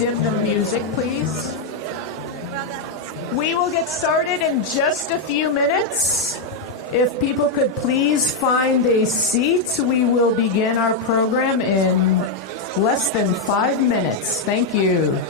dim the music, please. We will get started in just a few minutes. If people could please find a seat, we will begin our program in less than 5 minutes. Thank you.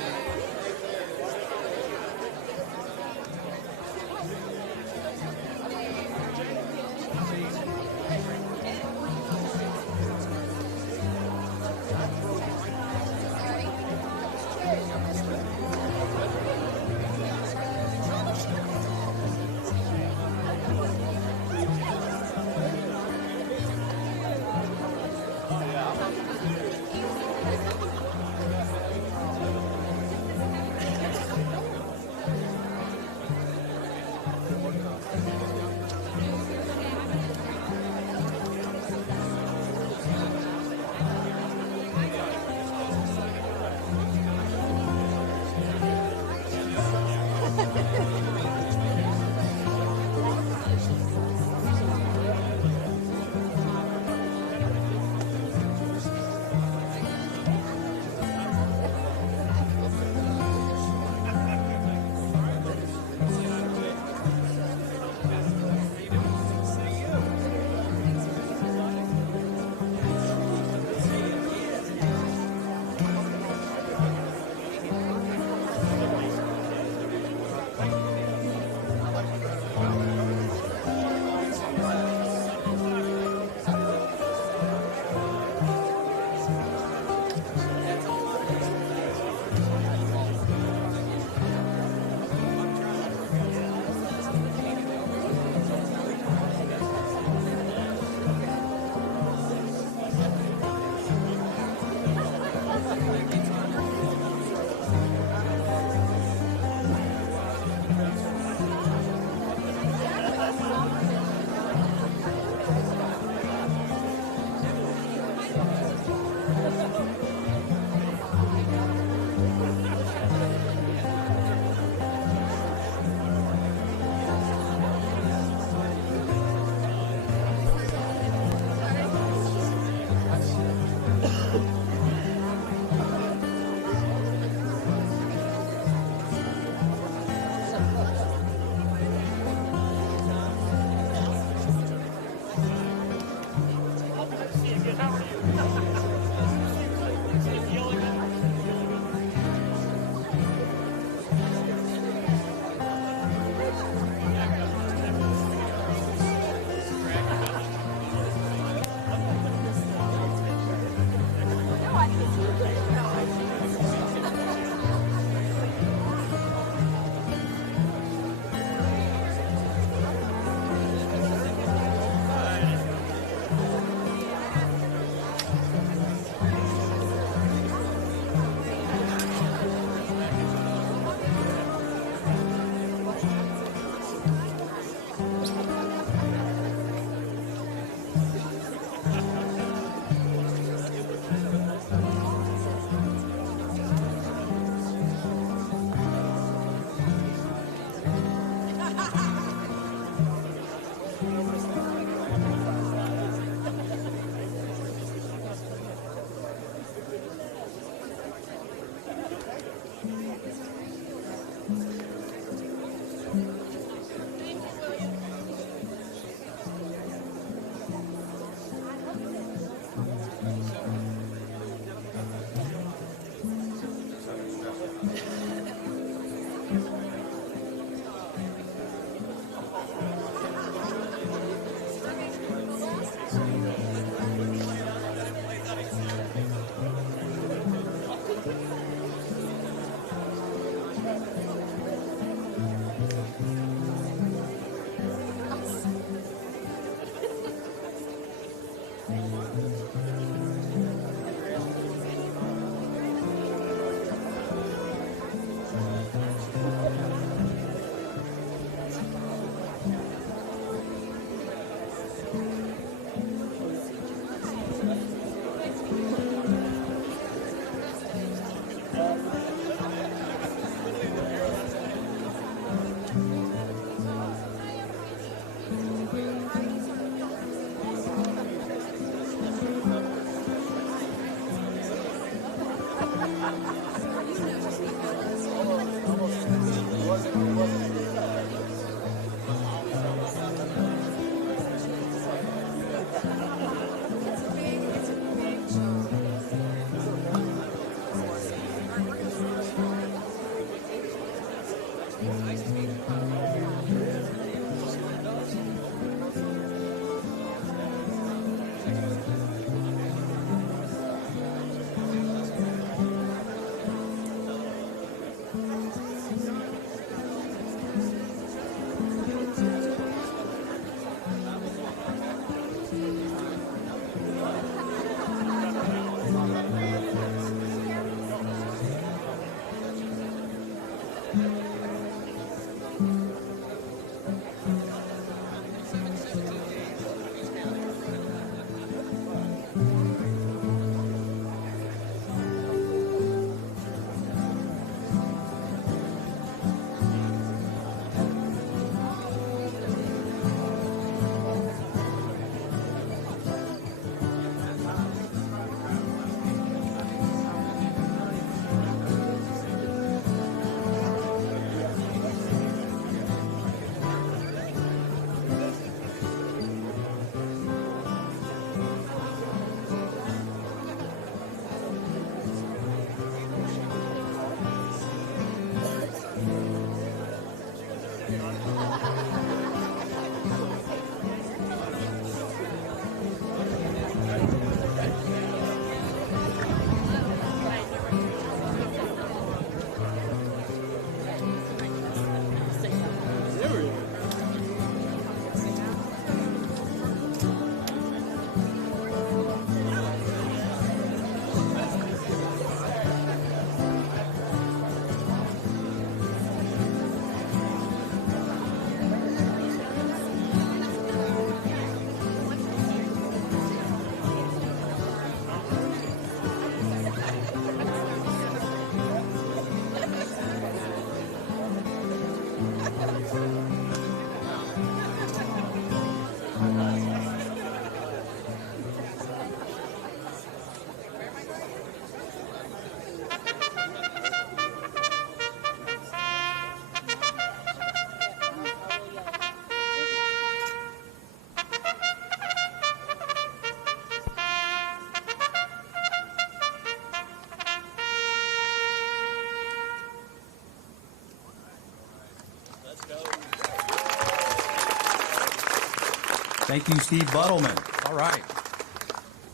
Thank you, Steve Buttleman. All right.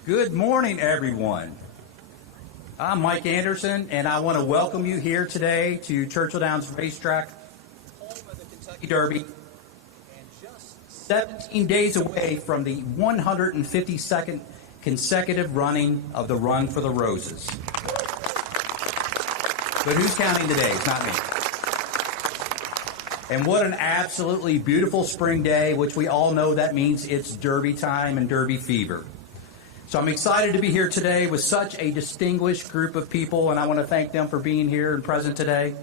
Good morning, everyone. I'm Mike Anderson, and I want to welcome you here today to Churchill Downs Racetrack, home of the Kentucky Derby, and just 17 days away from the 152nd consecutive running of the Run for the Roses. But who's counting today? It's not me. And what an absolutely beautiful spring day, which we all know that means it's Derby time and Derby fever. So I'm excited to be here today with such a distinguished group of people, and I want to thank them for being here and present today.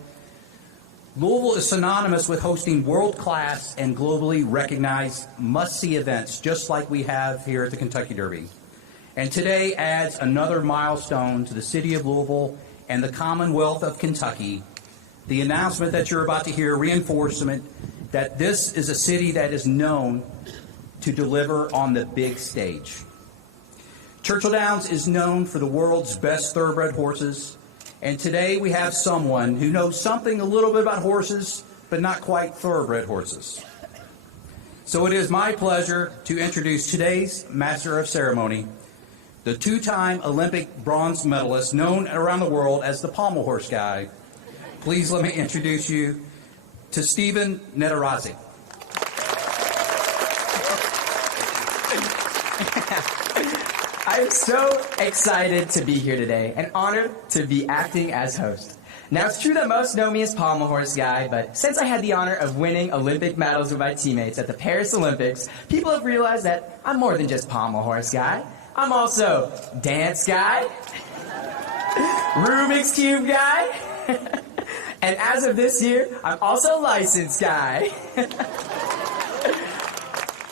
Louisville is synonymous with hosting world-class and globally recognized must-see events, just like we have here at the Kentucky Derby. And today adds another milestone to the city of Louisville and the Commonwealth of Kentucky. The announcement that you're about to hear, reinforcement that this is a city that is known to deliver on the big stage. Churchill Downs is known for the world's best thoroughbred horses, and today we have someone who knows something a little bit about horses, but not quite thoroughbred horses. So it is my pleasure to introduce today's Master of Ceremony, the two-time Olympic bronze medalist known around the world as the pommel horse guy. Please let me introduce you to Stephen Nedarazzi. I'm so excited to be here today and honored to be acting as host. Now, it's true that most know me as pommel horse guy, but since I had the honor of winning Olympic medals with my teammates at the Paris Olympics, people have realized that I'm more than just pommel horse guy. I'm also dance guy, Rubik's Cube guy, and as of this year, I'm also licensed guy.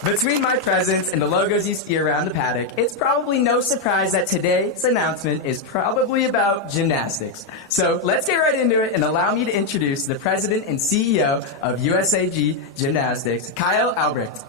Between my presence and the logos you see around the paddock, it's probably no surprise that today's announcement is probably about gymnastics. So let's get right into it and allow me to introduce the president and CEO of USAG Gymnastics, Kyle Albrecht.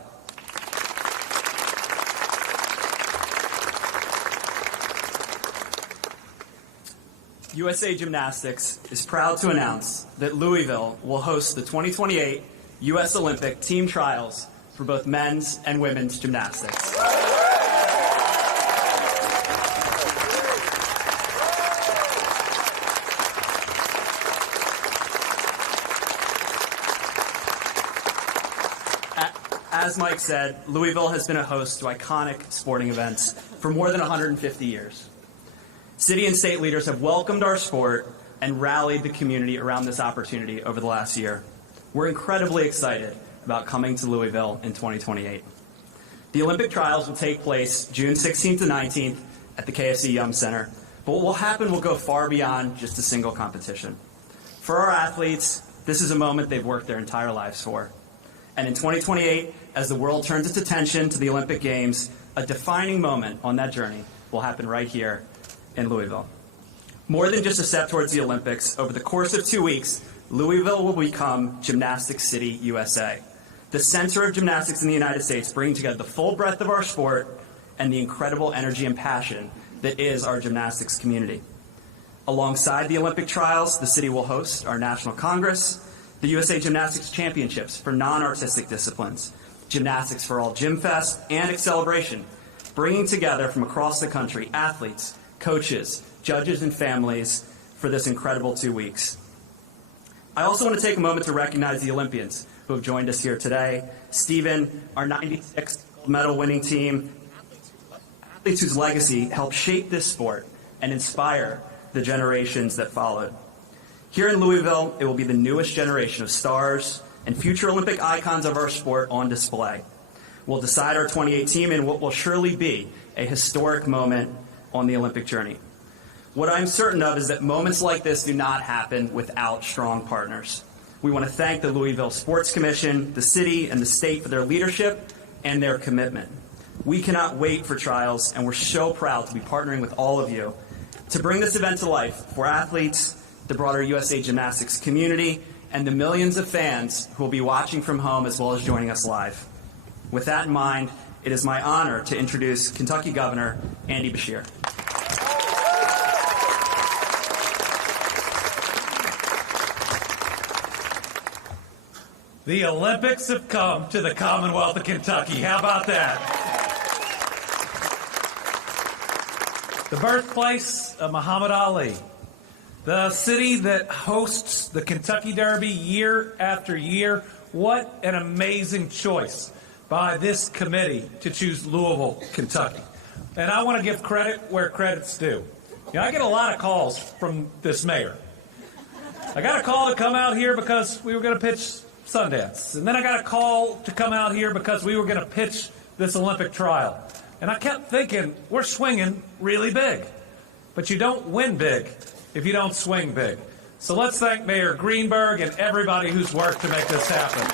USA Gymnastics is proud to announce that Louisville will host the 2028 U.S. Olympic team trials for both men's and women's gymnastics. As Mike said, Louisville has been a host to iconic sporting events for more than 150 years. City and state leaders have welcomed our sport and rallied the community around this opportunity over the last year. We're incredibly excited about coming to Louisville in 2028. The Olympic trials will take place June 16th to 19th at the KFC Yum Center, but what will happen will go far beyond just a single competition. For our athletes, this is a moment they've worked their entire lives for. And in 2028, as the world turns its attention to the Olympic Games, a defining moment on that journey will happen right here in Louisville. More than just a step towards the Olympics, over the course of 2 weeks, Louisville will become Gymnastics City, USA, the center of gymnastics in the United States, bringing together the full breadth of our sport and the incredible energy and passion that is our gymnastics community. Alongside the Olympic trials, the city will host our National Congress, the USA Gymnastics Championships for non-artistic disciplines, Gymnastics for All Gym Fest, and Acceleration, bringing together from across the country athletes, coaches, judges, and families for this incredible 2 weeks. I also want to take a moment to recognize the Olympians who have joined us here today. Stephen, our 96 medal winning team, athletes whose legacy helped shape this sport and inspire the generations that followed. Here in Louisville, it will be the newest generation of stars and future Olympic icons of our sport on display. We'll decide our 28 team in what will surely be a historic moment on the Olympic journey. What I'm certain of is that moments like this do not happen without strong partners. We want to thank the Louisville Sports Commission, the city, and the state for their leadership and their commitment. We cannot wait for trials, and we're so proud to be partnering with all of you to bring this event to life for athletes, the broader USA Gymnastics community, and the millions of fans who will be watching from home as well as joining us live. With that in mind, it is my honor to introduce Kentucky Governor Andy Beshear. The Olympics have come to the Commonwealth of Kentucky. How about that? The birthplace of Muhammad Ali. The city that hosts the Kentucky Derby year after year. What an amazing choice by this committee to choose Louisville, Kentucky. And I want to give credit where credit's due. You know, I get a lot of calls from this mayor. I got a call to come out here because we were going to pitch Sundance. And then I got a call to come out here because we were going to pitch this Olympic trial. And I kept thinking, we're swinging really big. But you don't win big if you don't swing big. So let's thank Mayor Greenberg and everybody who's worked to make this happen.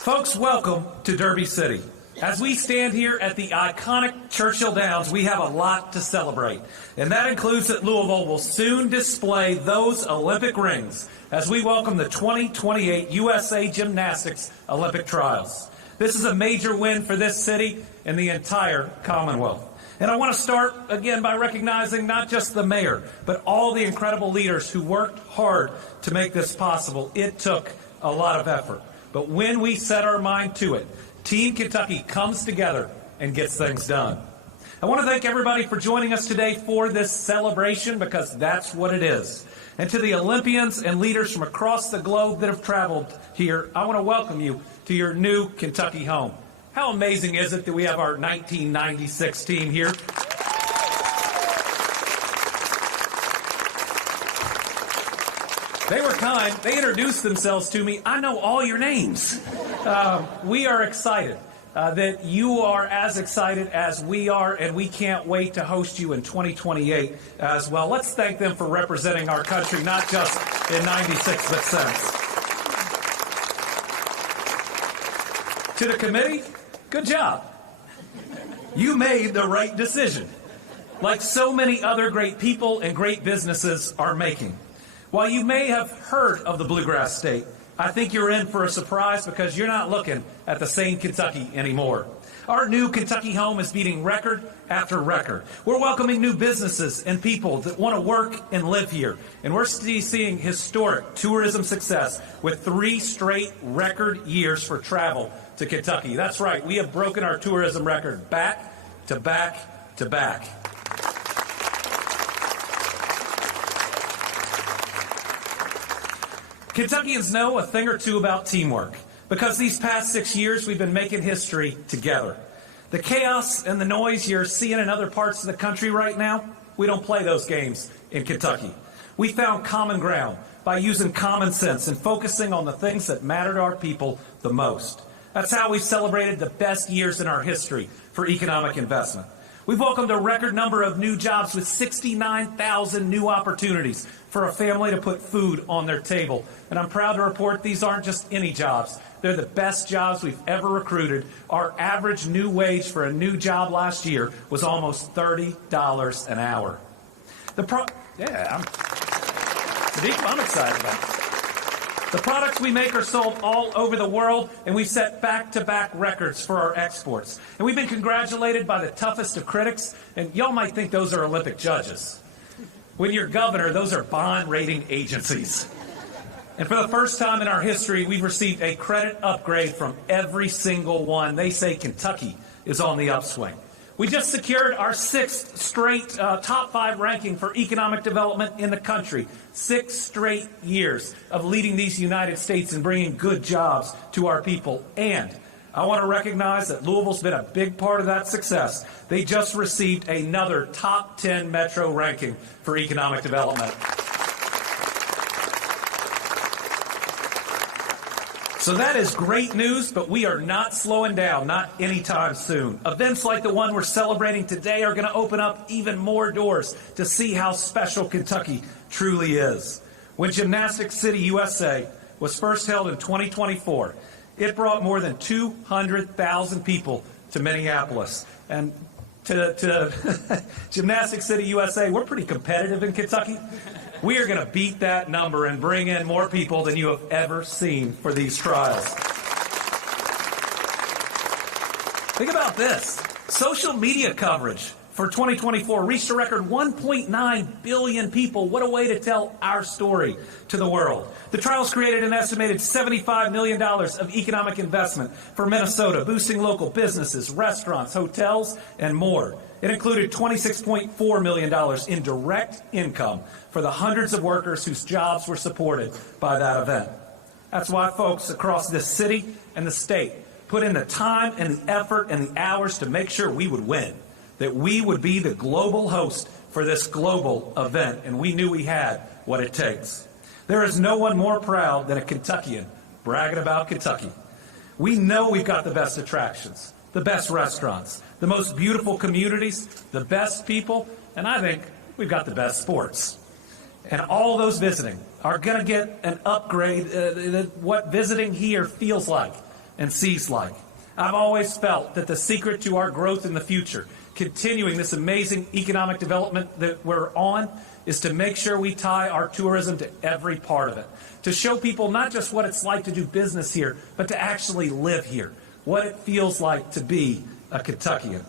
Folks, welcome to Derby City. As we stand here at the iconic Churchill Downs, we have a lot to celebrate. And that includes that Louisville will soon display those Olympic rings as we welcome the 2028 USA Gymnastics Olympic Trials. This is a major win for this city and the entire Commonwealth. And I want to start again by recognizing not just the mayor, but all the incredible leaders who worked hard to make this possible. It took a lot of effort. But when we set our mind to it, Team Kentucky comes together and gets things done. I want to thank everybody for joining us today for this celebration, because that's what it is. And to the Olympians and leaders from across the globe that have traveled here, I want to welcome you to your new Kentucky home. How amazing is it that we have our 1996 team here? They were kind. They introduced themselves to me. I know all your names. We are excited that you are as excited as we are, and we can't wait to host you in 2028 as well. Let's thank them for representing our country, not just in 96, but since. To the committee, good job. You made the right decision, like so many other great people and great businesses are making. While you may have heard of the Bluegrass State, I think you're in for a surprise because you're not looking at the same Kentucky anymore. Our new Kentucky home is beating record after record. We're welcoming new businesses and people that want to work and live here. And we're seeing historic tourism success with 3 straight record years for travel to Kentucky. That's right, we have broken our tourism record back to back to back. Kentuckians know a thing or two about teamwork because these past 6 years we've been making history together. The chaos and the noise you're seeing in other parts of the country right now, we don't play those games in Kentucky. We found common ground by using common sense and focusing on the things that matter to our people the most. That's how we've celebrated the best years in our history for economic investment. We've welcomed a record number of new jobs with 69,000 new opportunities for a family to put food on their table. And I'm proud to report these aren't just any jobs. They're the best jobs we've ever recruited. Our average new wage for a new job last year was almost $30 an hour. I'm excited about it. The products we make are sold all over the world, and we've set back-to-back records for our exports. And we've been congratulated by the toughest of critics, and y'all might think those are Olympic judges. When you're governor, those are bond rating agencies. And for the first time in our history, we've received a credit upgrade from every single one. They say Kentucky is on the upswing. We just secured our 6th straight top 5 ranking for economic development in the country. 6 straight years of leading these United States and bringing good jobs to our people. And I want to recognize that Louisville's been a big part of that success. They just received another top 10 metro ranking for economic development. So that is great news, but we are not slowing down, not anytime soon. Events like the one we're celebrating today are going to open up even more doors to see how special Kentucky truly is. When Gymnastics City, USA was first held in 2024, it brought more than 200,000 people to Minneapolis. And to Gymnastics City, USA, we're pretty competitive in Kentucky. We are going to beat that number and bring in more people than you have ever seen for these trials. Think about this. Social media coverage for 2024 reached a record 1.9 billion people. What a way to tell our story to the world. The trials created an estimated $75 million of economic investment for Minnesota, boosting local businesses, restaurants, hotels, and more. It included $26.4 million in direct income for the hundreds of workers whose jobs were supported by that event. That's why folks across this city and the state put in the time and the effort and the hours to make sure we would win, that we would be the global host for this global event, and we knew we had what it takes. There is no one more proud than a Kentuckian bragging about Kentucky. We know we've got the best attractions, the best restaurants, the most beautiful communities, the best people, and I think we've got the best sports. And all those visiting are going to get an upgrade, what visiting here feels like and sees like. I've always felt that the secret to our growth in the future, continuing this amazing economic development that we're on, is to make sure we tie our tourism to every part of it, to show people not just what it's like to do business here, but to actually live here, what it feels like to be a Kentuckian.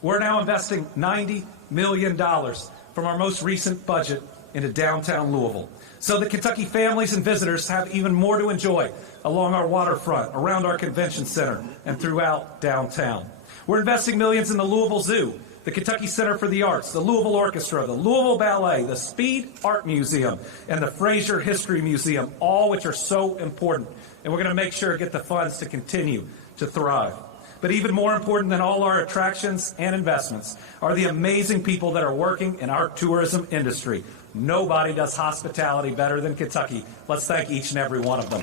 We're now investing $90 million from our most recent budget into downtown Louisville, so that Kentucky families and visitors have even more to enjoy along our waterfront, around our convention center, and throughout downtown. We're investing millions in the Louisville Zoo, the Kentucky Center for the Arts, the Louisville Orchestra, the Louisville Ballet, the Speed Art Museum, and the Fraser History Museum, all which are so important. And we're going to make sure to get the funds to continue to thrive. But even more important than all our attractions and investments are the amazing people that are working in our tourism industry. Nobody does hospitality better than Kentucky. Let's thank each and every one of them.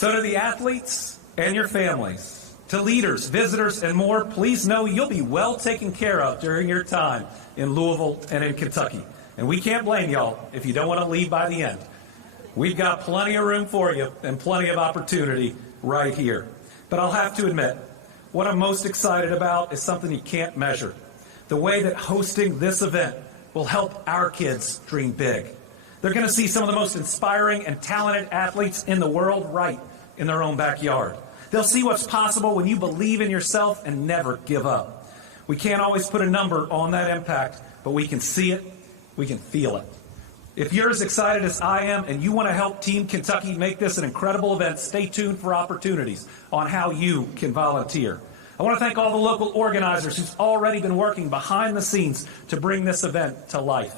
So to the athletes and your families, to leaders, visitors, and more, please know you'll be well taken care of during your time in Louisville and in Kentucky. And we can't blame y'all if you don't want to leave by the end. We've got plenty of room for you and plenty of opportunity right here. But I'll have to admit, what I'm most excited about is something you can't measure. The way that hosting this event will help our kids dream big. They're going to see some of the most inspiring and talented athletes in the world right in their own backyard. They'll see what's possible when you believe in yourself and never give up. We can't always put a number on that impact, but we can see it, we can feel it. If you're as excited as I am and you want to help Team Kentucky make this an incredible event, stay tuned for opportunities on how you can volunteer. I want to thank all the local organizers who've already been working behind the scenes to bring this event to life.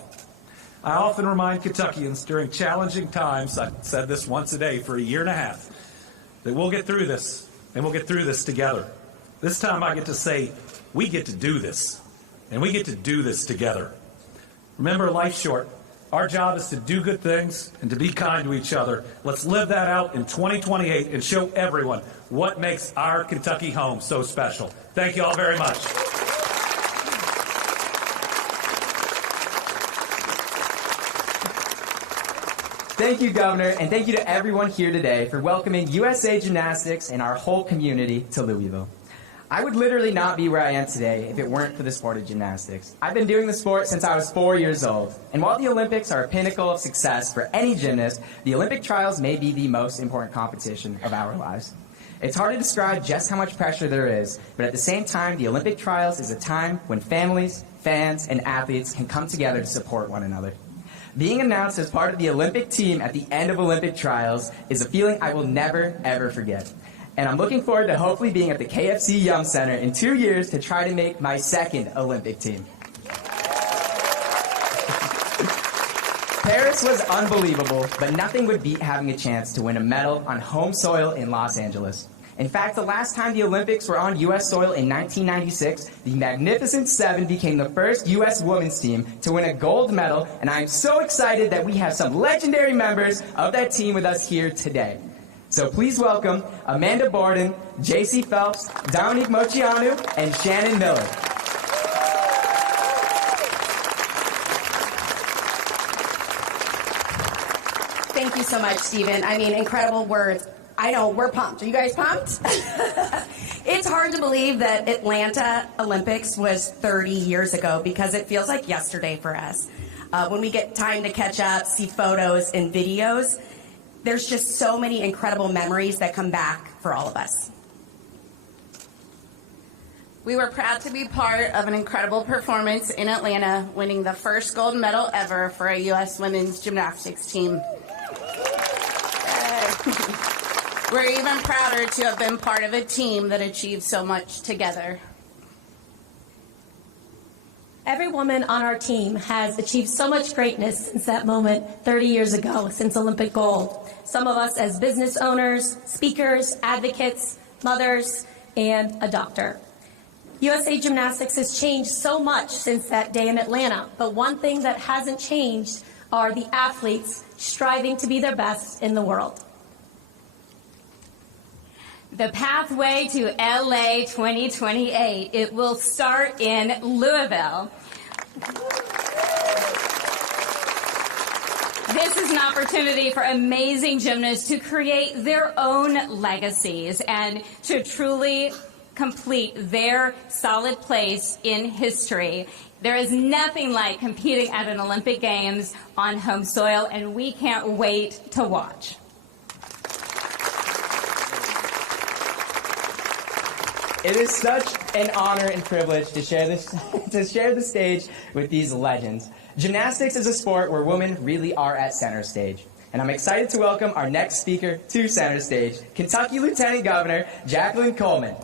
I often remind Kentuckians during challenging times, I've said this once a day for a year and a half, that we'll get through this, and we'll get through this together. This time I get to say, we get to do this, and we get to do this together. Remember, life's short. Our job is to do good things and to be kind to each other. Let's live that out in 2028 and show everyone what makes our Kentucky home so special. Thank you all very much. Thank you, Governor, and thank you to everyone here today for welcoming USA Gymnastics and our whole community to Louisville. I would literally not be where I am today if it weren't for the sport of gymnastics. I've been doing the sport since I was 4 years old, and while the Olympics are a pinnacle of success for any gymnast, the Olympic trials may be the most important competition of our lives. It's hard to describe just how much pressure there is, but at the same time, the Olympic trials is a time when families, fans, and athletes can come together to support one another. Being announced as part of the Olympic team at the end of Olympic trials is a feeling I will never, ever forget. And I'm looking forward to hopefully being at the KFC Yum Center in 2 years to try to make my second Olympic team. Paris was unbelievable, but nothing would beat having a chance to win a medal on home soil in Los Angeles. In fact, the last time the Olympics were on U.S. soil in 1996, the Magnificent Seven became the first U.S. women's team to win a gold medal, and I'm so excited that we have some legendary members of that team with us here today. So please welcome Amanda Borden, J.C. Phelps, Dominique Moceanu, and Shannon Miller. Thank you so much, Stephen. I mean, incredible words. I know, we're pumped. Are you guys pumped? It's hard to believe that Atlanta Olympics was 30 years ago because it feels like yesterday for us. When we get time to catch up, see photos and videos, there's just so many incredible memories that come back for all of us. We were proud to be part of an incredible performance in Atlanta, winning the first gold medal ever for a U.S. women's gymnastics team. We're even prouder to have been part of a team that achieved so much together. Every woman on our team has achieved so much greatness since that moment 30 years ago, since Olympic gold. Some of us as business owners, speakers, advocates, mothers, and a doctor. USA Gymnastics has changed so much since that day in Atlanta, but one thing that hasn't changed are the athletes striving to be their best in the world. The pathway to LA 2028, it will start in Louisville. This is an opportunity for amazing gymnasts to create their own legacies and to truly complete their solid place in history. There is nothing like competing at an Olympic Games on home soil, and we can't wait to watch. It is such an honor and privilege to share the stage with these legends. Gymnastics is a sport where women really are at center stage. And I'm excited to welcome our next speaker to center stage, Kentucky Lieutenant Governor Jacqueline Coleman.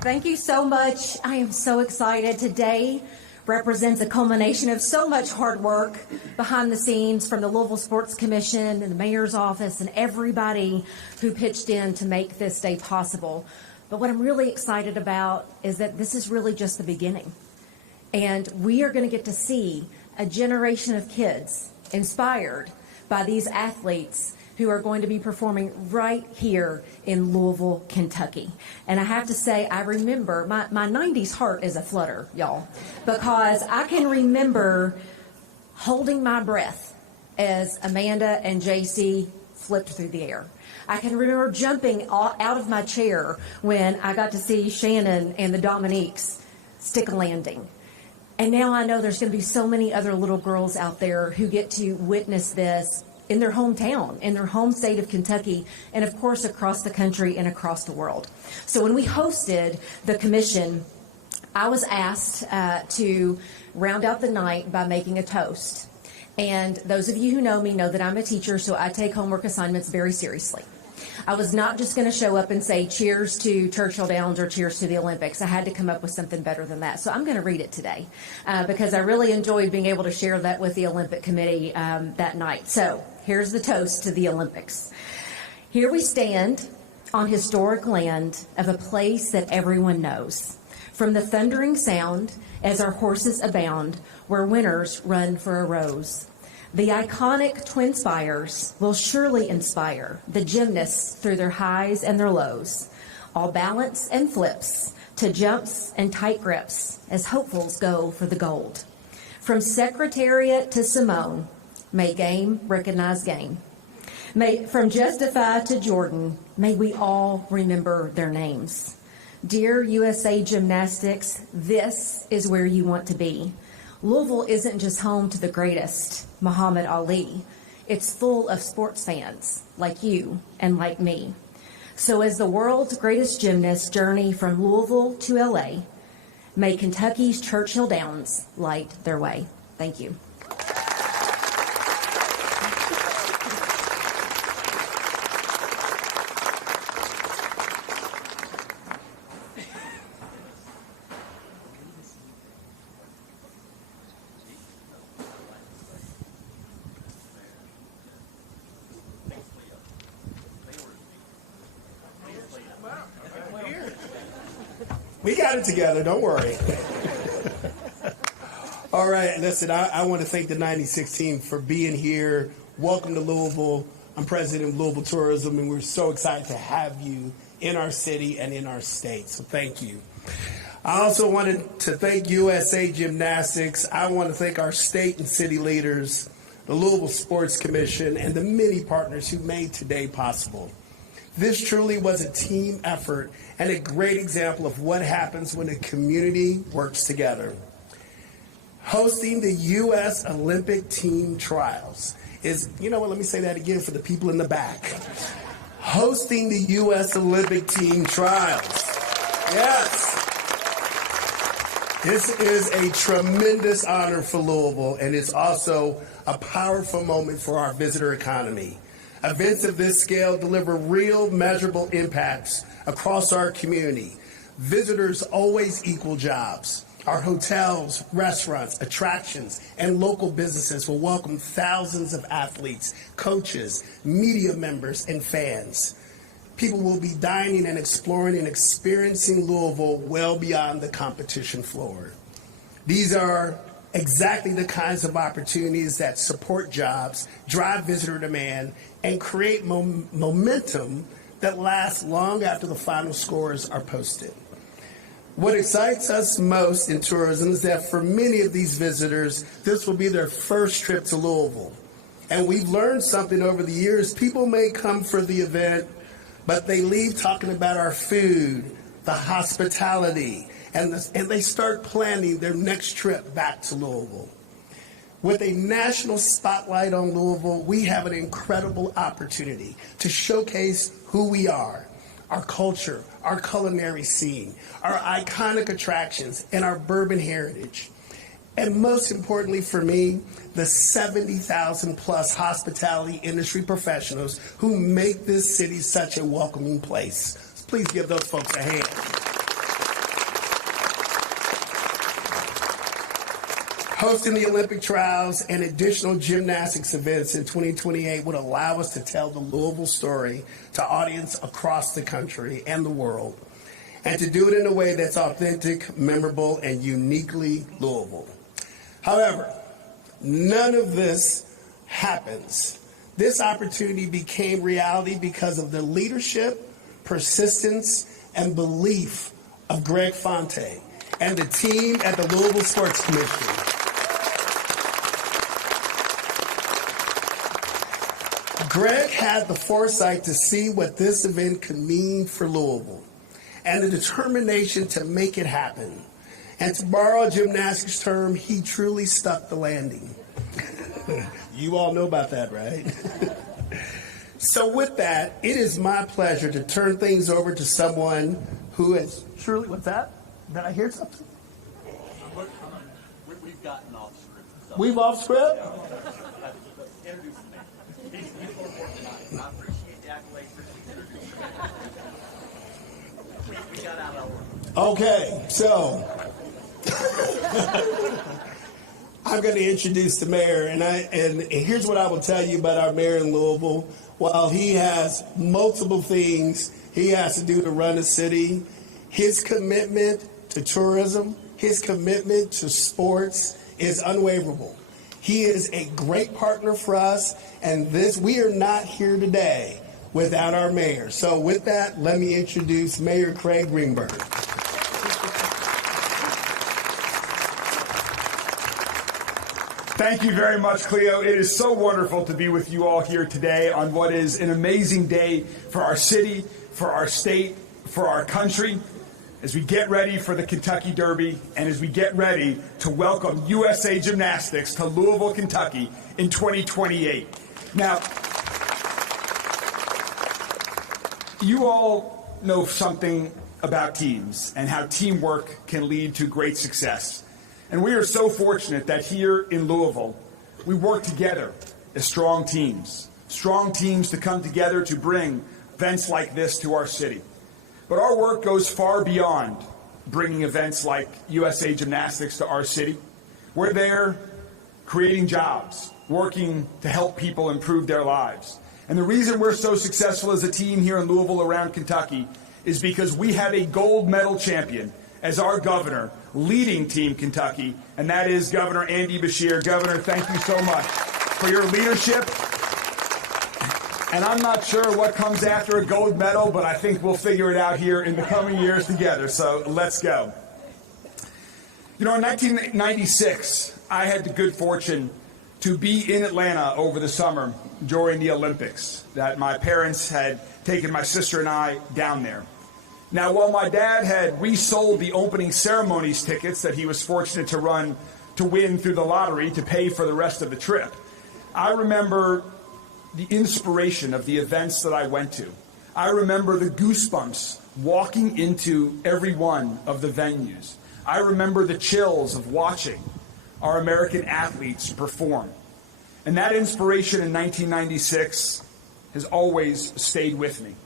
Thank you so much. I am so excited. Today represents a culmination of so much hard work behind the scenes from the Louisville Sports Commission and the mayor's office and everybody who pitched in to make this day possible. But what I'm really excited about is that this is really just the beginning. And we are going to get to see a generation of kids inspired by these athletes who are going to be performing right here in Louisville, Kentucky. And I have to say, I remember, my 90s heart is a flutter, y'all, because I can remember holding my breath as Amanda and JC flipped through the air. I can remember jumping out of my chair when I got to see Shannon and the Dominiques stick a landing. And now I know there's going to be so many other little girls out there who get to witness this in their hometown, in their home state of Kentucky, and of course across the country and across the world. So when we hosted the commission, I was asked to round out the night by making a toast. And those of you who know me know that I'm a teacher, so I take homework assignments very seriously. I was not just going to show up and say cheers to Churchill Downs or cheers to the Olympics. I had to come up with something better than that. So I'm going to read it today because I really enjoyed being able to share that with the Olympic Committee that night. So here's the toast to the Olympics. Here we stand on historic land of a place that everyone knows. From the thundering sound as our horses abound, where winners run for a rose. The iconic Twin Spires will surely inspire the gymnasts through their highs and their lows, all balance and flips to jumps and tight grips as hopefuls go for the gold. From Secretariat to Simone, may game recognize game. From Justify to Jordan, may we all remember their names. Dear USA Gymnastics, this is where you want to be. Louisville isn't just home to the greatest, Muhammad Ali. It's full of sports fans like you and like me. So as the world's greatest gymnasts journey from Louisville to LA, may Kentucky's Churchill Downs light their way. Thank you. We got it together, don't worry. All right, listen, I want to thank the 96 team for being here. Welcome to Louisville. I'm president of Louisville Tourism, and we're so excited to have you in our city and in our state, so thank you. I also wanted to thank USA Gymnastics. I want to thank our state and city leaders, the Louisville Sports Commission, and the many partners who made today possible. This truly was a team effort and a great example of what happens when a community works together. Hosting the U.S. Olympic team trials is, you know what, let me say that again for the people in the back. Hosting the U.S. Olympic team trials. Yes. This is a tremendous honor for Louisville, and it's also a powerful moment for our visitor economy. Events of this scale deliver real, measurable impacts across our community. Visitors always equal jobs. Our hotels, restaurants, attractions, and local businesses will welcome thousands of athletes, coaches, media members, and fans. People will be dining and exploring and experiencing Louisville well beyond the competition floor. These are exactly the kinds of opportunities that support jobs, drive visitor demand, and create momentum that lasts long after the final scores are posted. What excites us most in tourism is that for many of these visitors, this will be their first trip to Louisville. And we've learned something over the years. People may come for the event, but they leave talking about our food, the hospitality, and they start planning their next trip back to Louisville. With a national spotlight on Louisville, we have an incredible opportunity to showcase who we are, our culture, our culinary scene, our iconic attractions, and our bourbon heritage. And most importantly for me, the 70,000 plus hospitality industry professionals who make this city such a welcoming place. So please give those folks a hand. Hosting the Olympic trials and additional gymnastics events in 2028 would allow us to tell the Louisville story to audience across the country and the world, and to do it in a way that's authentic, memorable, and uniquely Louisville. However, none of this happens. This opportunity became reality because of the leadership, persistence, and belief of Greg Fonte and the team at the Louisville Sports Commission. Greg had the foresight to see what this event could mean for Louisville and the determination to make it happen. And to borrow a gymnastics term, he truly stuck the landing. You all know about that, right? So with that, it is my pleasure to turn things over to someone who has truly, what's that? Did I hear something? We've gotten off script. So. We've off script? I appreciate the accolades. We got out of order. Okay, so I'm going to introduce the mayor, and here's what I will tell you about our mayor in Louisville. While he has multiple things he has to do to run a city, his commitment to tourism, his commitment to sports is unwaverable. He is a great partner for us, and we are not here today without our mayor. So with that, let me introduce Mayor Craig Greenberg. Thank you very much, Cleo. It is so wonderful to be with you all here today on what is an amazing day for our city, for our state, for our country, as we get ready for the Kentucky Derby and as we get ready to welcome USA Gymnastics to Louisville, Kentucky in 2028. Now, you all know something about teams and how teamwork can lead to great success. And we are so fortunate that here in Louisville, we work together as strong teams to come together to bring events like this to our city. But our work goes far beyond bringing events like USA Gymnastics to our city. We're there creating jobs, working to help people improve their lives. And the reason we're so successful as a team here in Louisville around Kentucky is because we have a gold medal champion as our governor leading Team Kentucky, and that is Governor Andy Beshear. Governor, thank you so much for your leadership. And I'm not sure what comes after a gold medal, but I think we'll figure it out here in the coming years together, so let's go. You know, in 1996, I had the good fortune to be in Atlanta over the summer during the Olympics, that my parents had taken my sister and I down there. Now, while my dad had resold the opening ceremonies tickets that he was fortunate to win through the lottery to pay for the rest of the trip, I remember the inspiration of the events that I went to. I remember the goosebumps walking into every one of the venues. I remember the chills of watching our American athletes perform. And that inspiration in 1996 has always stayed with me.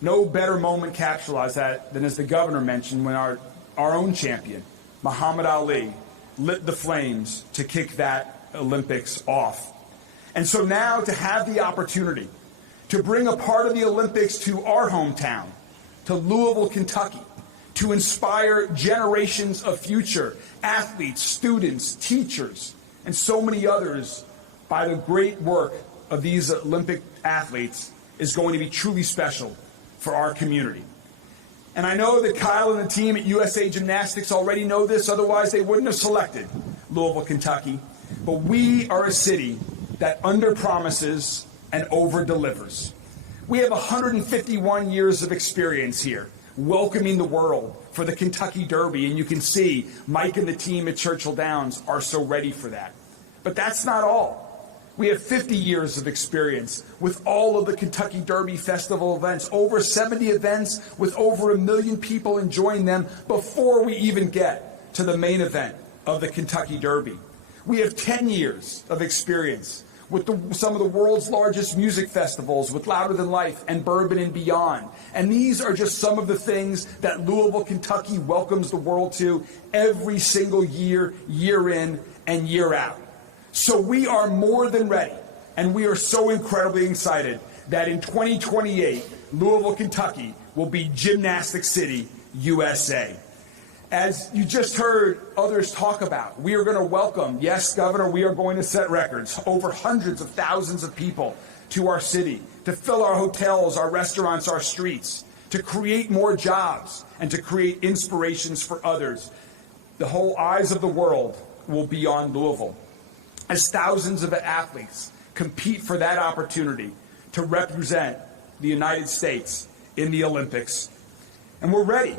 No better moment capitalized that than, as the governor mentioned, when our own champion, Muhammad Ali, lit the flames to kick that Olympics off. And so now to have the opportunity to bring a part of the Olympics to our hometown, to Louisville, Kentucky, to inspire generations of future athletes, students, teachers, and so many others by the great work of these Olympic athletes is going to be truly special for our community. And I know that Kyle and the team at USA Gymnastics already know this, otherwise they wouldn't have selected Louisville, Kentucky. But we are a city that under-promises and over-delivers. We have 151 years of experience here, welcoming the world for the Kentucky Derby, and you can see Mike and the team at Churchill Downs are so ready for that. But that's not all. We have 50 years of experience with all of the Kentucky Derby Festival events, over 70 events with over 1 million people enjoying them before we even get to the main event of the Kentucky Derby. We have 10 years of experience with some of the world's largest music festivals, with Louder Than Life and Bourbon and Beyond. And these are just some of the things that Louisville, Kentucky welcomes the world to every single year, year in and year out. So we are more than ready, and we are so incredibly excited that in 2028, Louisville, Kentucky will be Gymnastics City, USA. As you just heard others talk about, we are going to welcome, yes, Governor, we are going to set records, over hundreds of thousands of people to our city, to fill our hotels, our restaurants, our streets, to create more jobs, and to create inspirations for others. The whole eyes of the world will be on Louisville, as thousands of athletes compete for that opportunity to represent the United States in the Olympics. And we're ready.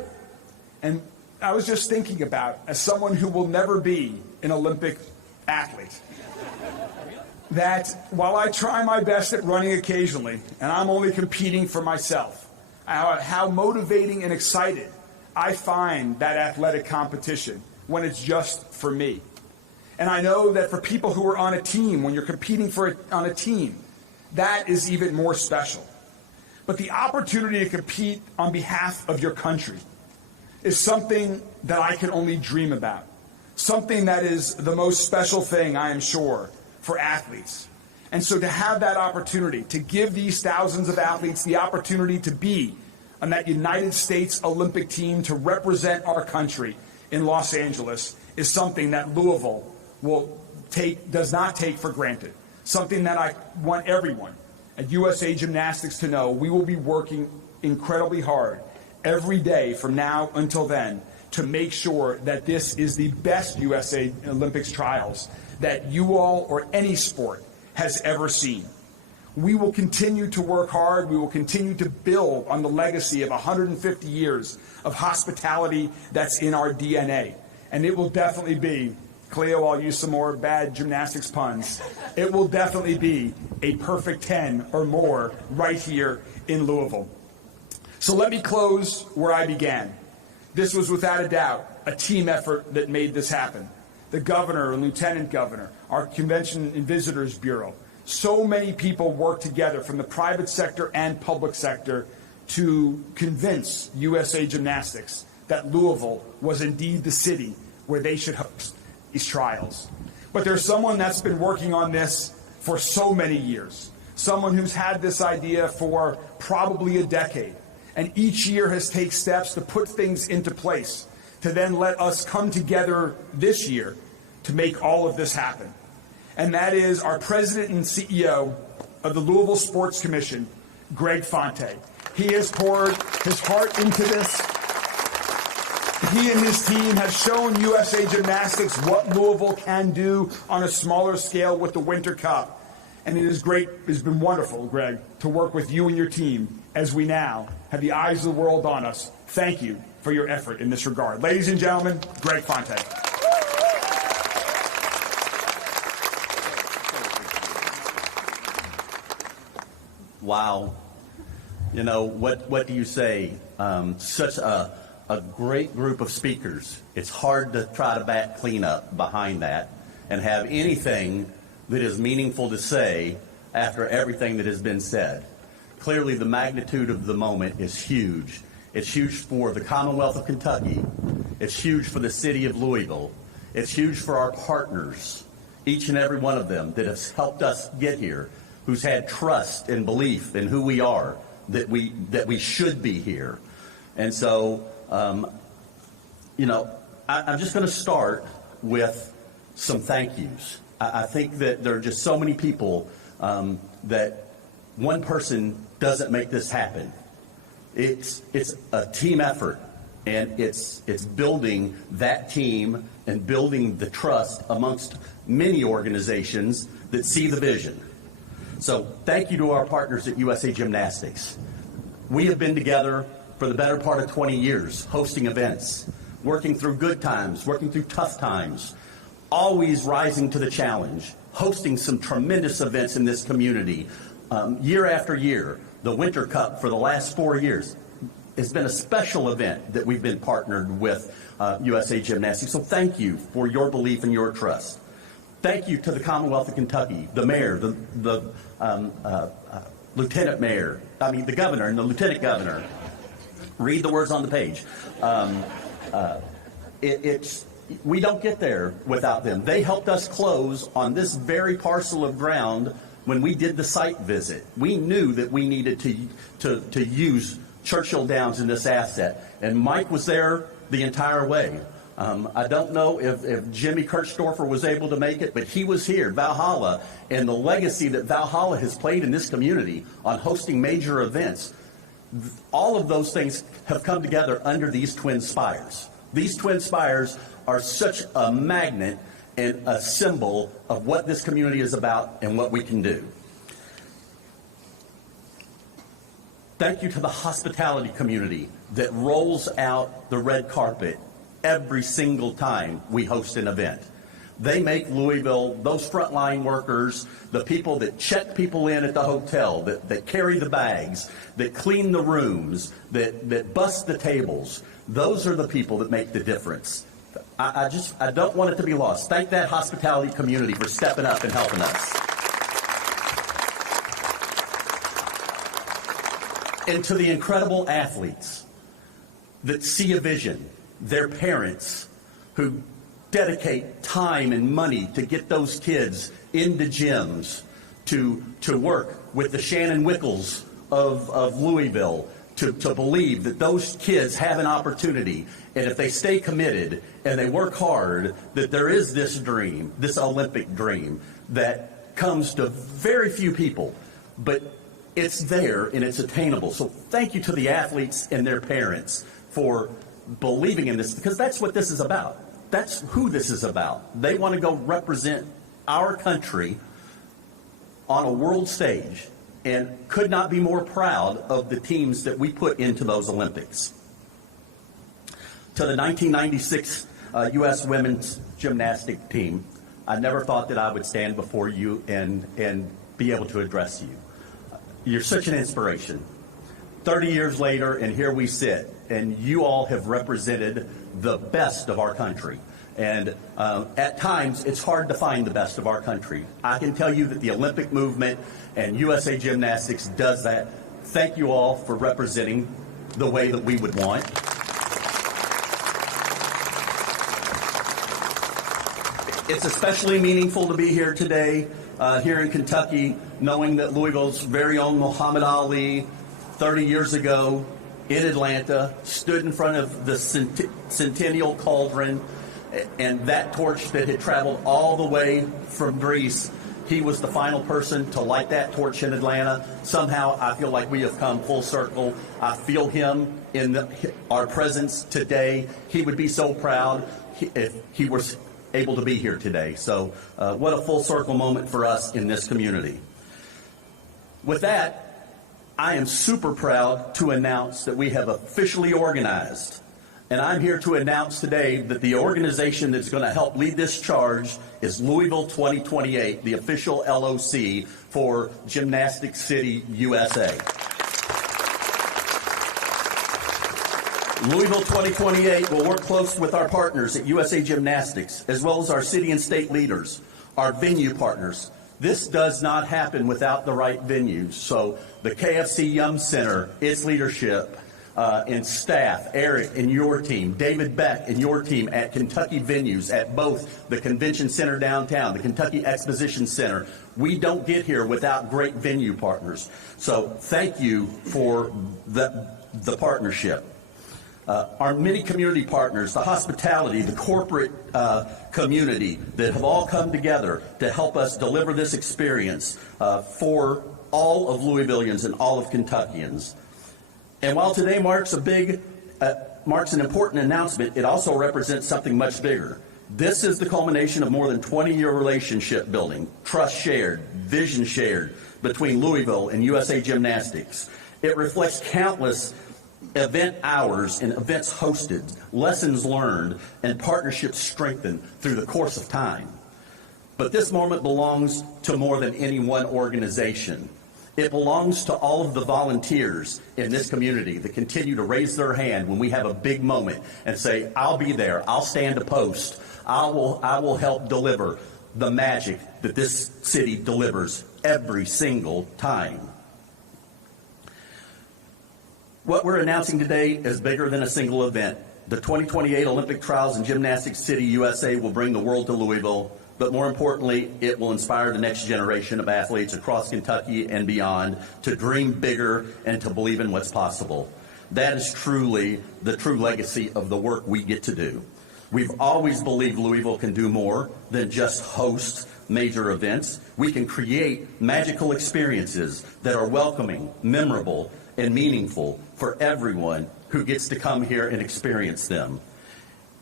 And I was just thinking about, as someone who will never be an Olympic athlete, that while I try my best at running occasionally, and I'm only competing for myself, how motivating and excited I find that athletic competition when it's just for me. And I know that for people who are on a team, when you're competing on a team, that is even more special. But the opportunity to compete on behalf of your country is something that I can only dream about. Something that is the most special thing, I am sure, for athletes. And so to have that opportunity, to give these thousands of athletes the opportunity to be on that United States Olympic team, to represent our country in Los Angeles, is something that Louisville does not take for granted. Something that I want everyone at USA Gymnastics to know. We will be working incredibly hard every day from now until then to make sure that this is the best USA Olympics trials that you all or any sport has ever seen. We will continue to work hard. We will continue to build on the legacy of 150 years of hospitality that's in our DNA. And it will definitely be, Cleo, I'll use some more bad gymnastics puns. It will definitely be a perfect 10 or more right here in Louisville. So let me close where I began. This was without a doubt a team effort that made this happen. The governor and lieutenant governor, our Convention and Visitors Bureau, so many people worked together from the private sector and public sector to convince USA Gymnastics that Louisville was indeed the city where they should host these trials. But there's someone that's been working on this for so many years, someone who's had this idea for probably a decade, and each year has taken steps to put things into place to then let us come together this year to make all of this happen. And that is our president and CEO of the Louisville Sports Commission, Greg Fonte. He has poured his heart into this. He and his team have shown USA Gymnastics what Louisville can do on a smaller scale with the Winter Cup. And it is great, it's been wonderful, Greg, to work with you and your team as we now have the eyes of the world on us. Thank you for your effort in this regard. Ladies and gentlemen, Greg Fonte. Wow. You know, what do you say? Such a great group of speakers. It's hard to try to clean up behind that and have anything that is meaningful to say after everything that has been said. Clearly, the magnitude of the moment is huge. It's huge for the Commonwealth of Kentucky. It's huge for the city of Louisville. It's huge for our partners, each and every one of them that has helped us get here, who's had trust and belief in who we are, that we should be here. And so, you know, I'm just going to start with some thank yous. I think that there are just so many people that one person doesn't make this happen. It's a team effort, and it's building that team and building the trust amongst many organizations that see the vision. So thank you to our partners at USA Gymnastics. We have been together for the better part of 20 years, hosting events, working through good times, working through tough times, always rising to the challenge, hosting some tremendous events in this community. Year after year, the Winter Cup for the last 4 years has been a special event that we've been partnered with USA Gymnastics. So thank you for your belief and your trust. Thank you to the Commonwealth of Kentucky, the mayor, the lieutenant mayor, the governor and the lieutenant governor. Read the words on the page. We don't get there without them. They helped us close on this very parcel of ground when we did the site visit. We knew that we needed to use Churchill Downs in this asset. And Mike was there the entire way. I don't know if Jimmy Kirchdorfer was able to make it, but he was here, Valhalla, and the legacy that Valhalla has played in this community on hosting major events. All of those things have come together under these twin spires. These twin spires are such a magnet and a symbol of what this community is about and what we can do. Thank you to the hospitality community that rolls out the red carpet every single time we host an event. They make Louisville, those frontline workers, the people that check people in at the hotel, that carry the bags, that clean the rooms, that bust the tables, those are the people that make the difference. I don't want it to be lost. Thank that hospitality community for stepping up and helping us. And to the incredible athletes that see a vision, their parents who dedicate time and money to get those kids into gyms, to work with the Shannon Wickles of Louisville, to believe that those kids have an opportunity, and if they stay committed and they work hard, that there is this dream, this Olympic dream, that comes to very few people, but it's there and it's attainable. So thank you to the athletes and their parents for believing in this, because that's what this is about. That's who this is about. They want to go represent our country on a world stage and could not be more proud of the teams that we put into those Olympics. To the 1996 U.S. women's gymnastic team, I never thought that I would stand before you and be able to address you. You're such an inspiration. 30 years later, and here we sit, and you all have represented the best of our country. And at times, it's hard to find the best of our country. I can tell you that the Olympic movement and USA Gymnastics does that. Thank you all for representing the way that we would want. It's especially meaningful to be here today, here in Kentucky, knowing that Louisville's very own Muhammad Ali, 30 years ago in Atlanta, stood in front of the Centennial Cauldron, and that torch that had traveled all the way from Greece, he was the final person to light that torch in Atlanta. Somehow, I feel like we have come full circle. I feel him in our presence today. He would be so proud if he were able to be here today. So what a full circle moment for us in this community. With that, I am super proud to announce that we have officially organized. And I'm here to announce today that the organization that's going to help lead this charge is Louisville 2028, the official LOC for Gymnastics City, USA. Louisville 2028 will work close with our partners at USA Gymnastics, as well as our city and state leaders, our venue partners. This does not happen without the right venues. So the KFC Yum Center, its leadership, and staff, Eric and your team, David Beck and your team at Kentucky venues at both the Convention Center downtown, the Kentucky Exposition Center. We don't get here without great venue partners. So thank you for the partnership. Our many community partners, the hospitality, the corporate community that have all come together to help us deliver this experience for all of Louisvillians and all of Kentuckians. And while today marks an important announcement, it also represents something much bigger. This is the culmination of more than 20-year relationship building, trust shared, vision shared between Louisville and USA Gymnastics. It reflects countless event hours and events hosted, lessons learned, and partnerships strengthened through the course of time. But this moment belongs to more than any one organization. It belongs to all of the volunteers in this community that continue to raise their hand when we have a big moment and say, I'll be there, I'll stand a post, I will help deliver the magic that this city delivers every single time. What we're announcing today is bigger than a single event. The 2028 Olympic Trials in Gymnastics City, USA will bring the world to Louisville, but more importantly, it will inspire the next generation of athletes across Kentucky and beyond to dream bigger and to believe in what's possible. That is truly the true legacy of the work we get to do. We've always believed Louisville can do more than just host major events. We can create magical experiences that are welcoming, memorable, and meaningful for everyone who gets to come here and experience them.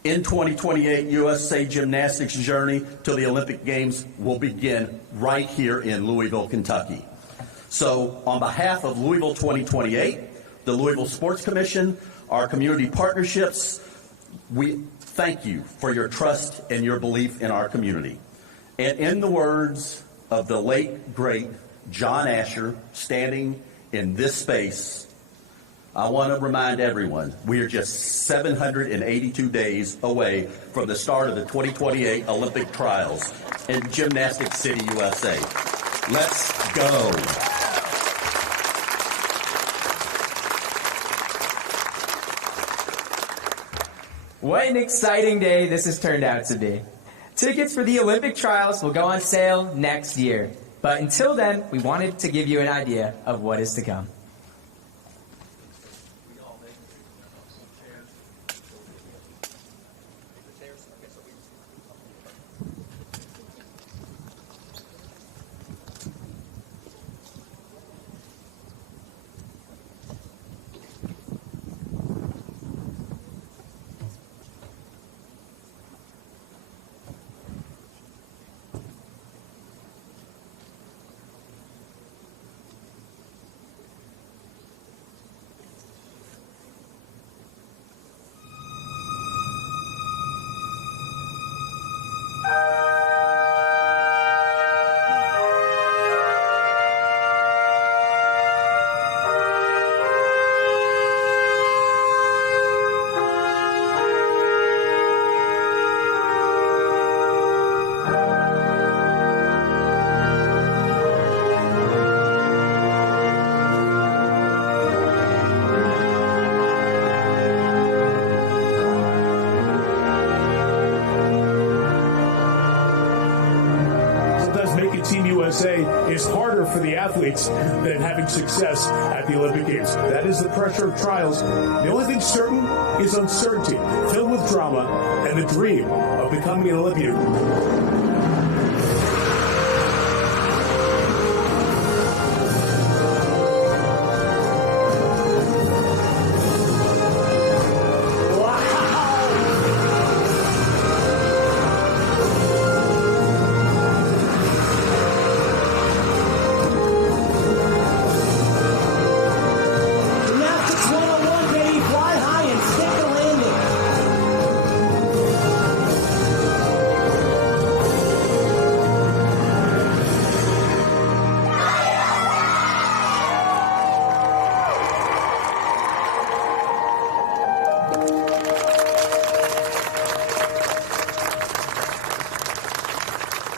In 2028, USA Gymnastics' journey to the Olympic Games will begin right here in Louisville, Kentucky. So on behalf of Louisville 2028, the Louisville Sports Commission, our community partnerships, we thank you for your trust and your belief in our community. And in the words of the late, great John Asher, standing in this space, I want to remind everyone, we are just 782 days away from the start of the 2028 Olympic trials in Gymnastics City, USA. Let's go. What an exciting day this has turned out to be. Tickets for the Olympic trials will go on sale next year. But until then, we wanted to give you an idea of what is to come. Is harder for the athletes than having success at the Olympic Games. That is the pressure of trials. The only thing certain is uncertainty, filled with drama, and the dream of becoming an Olympian.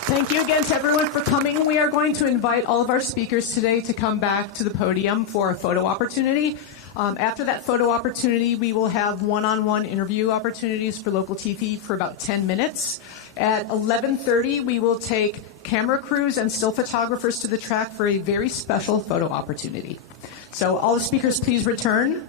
Thank you again to everyone for coming. We are going to invite all of our speakers today to come back to the podium for a photo opportunity. After that photo opportunity, we will have one-on-one interview opportunities for local TV for about 10 minutes. At 11:30, we will take camera crews and still photographers to the track for a very special photo opportunity. So all the speakers, please return.